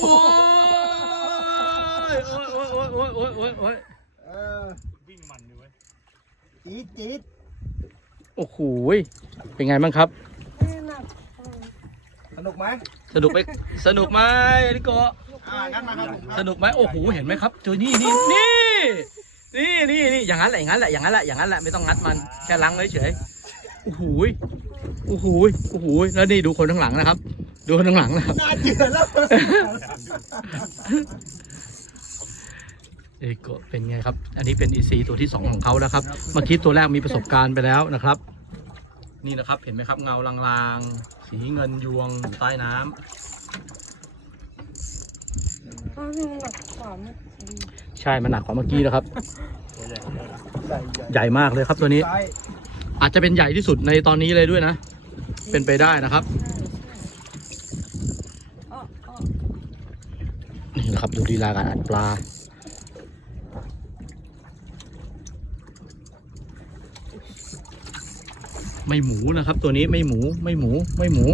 โอ้ยโอยโอยโอยโอยโอยโอยเอวิ่งมันเลยเวยจี๊ดจี๊ดโอ้โหยเป็นไงบ้างครับ สนุกไหมสนุกไหมสนุกไหมพี่โกะางั้มาครับสนุกไหมโอ้โหเห็นไหมครับเจอนี่นี่นี่นี่นี่นี่อย่างนั้นแหละอย่างนั้นแหละอย่างนั้นแหละอย่างนั้นแหละไม่ต้องงัดมันแค่ล้างไว้เฉยโอ้โหโอ้โหโอ้โหแล้วนี่ดูคนข้างหลังนะครับ ดูคนข้างหลังนะครับน่าเจือแล้วเอโกเป็นไงครับ อันนี้เป็น EC ตัวที่ 2 ของเขาแล้วครับ เมื่อกี้ตัวแรกมีประสบการณ์ไปแล้วนะครับ นี่นะครับเห็นไหมครับเงาลางๆ สีเงินยวงอยู่ใต้น้ำอ้าวนี่มันหนักกว่าเมื่อกี้ใช่ มันหนักกว่าเมื่อกี้นะครับ ใหญ่มากเลยครับตัวนี้ อาจจะเป็นใหญ่ที่สุดในตอนนี้เลยด้วยนะ เป็นไปได้นะครับ อ้ออ้อ นี่นะครับดูดีลาการอัดปลา ไม่หมูนะครับ ตัวนี้ไม่หมูไม่หมูไม่หมู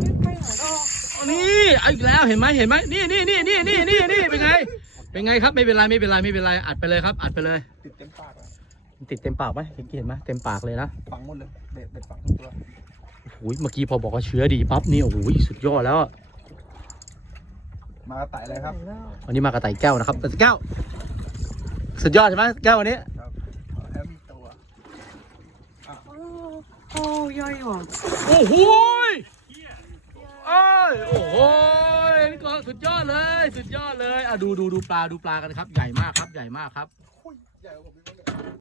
ไม่ไปไหนหรอกนี่เอาอีกแล้วเห็นไหมเห็นไหมนี่นี่นี่นี่นี่นี่นี่เป็นไง เป็นไงครับไม่เป็นไรไม่เป็นไรไม่เป็นไรอัดไปเลยครับ อัดไปเลย ติดเต็มปากเลยมันติดเต็มปากไหมเห็นเห็นไหมเต็มปากเลยนะฝังหมดเลยเด็ดเด็ดฝังทุกตัวโอ้ยเมื่อกี้พอบอกว่าเชื้อดีปั๊บนี่โอ้โหสุดยอดแล้วอะ มากระต่ายเลยครับ วันนี้มากระต่ายแก้วนะครับกระต่ายแก้ว สุดยอดใช่ไหมแก้ววันนี้ครับแล้วมีตัวอ้าวโอ้ใหญ่ว่ะโอ้โหยเอ้ยโอ้โหยนี่ก็สุดยอดเลย สุดยอดเลยอะดูดูดูปลาดูปลากันครับ ใหญ่มากครับ ใหญ่มากครับ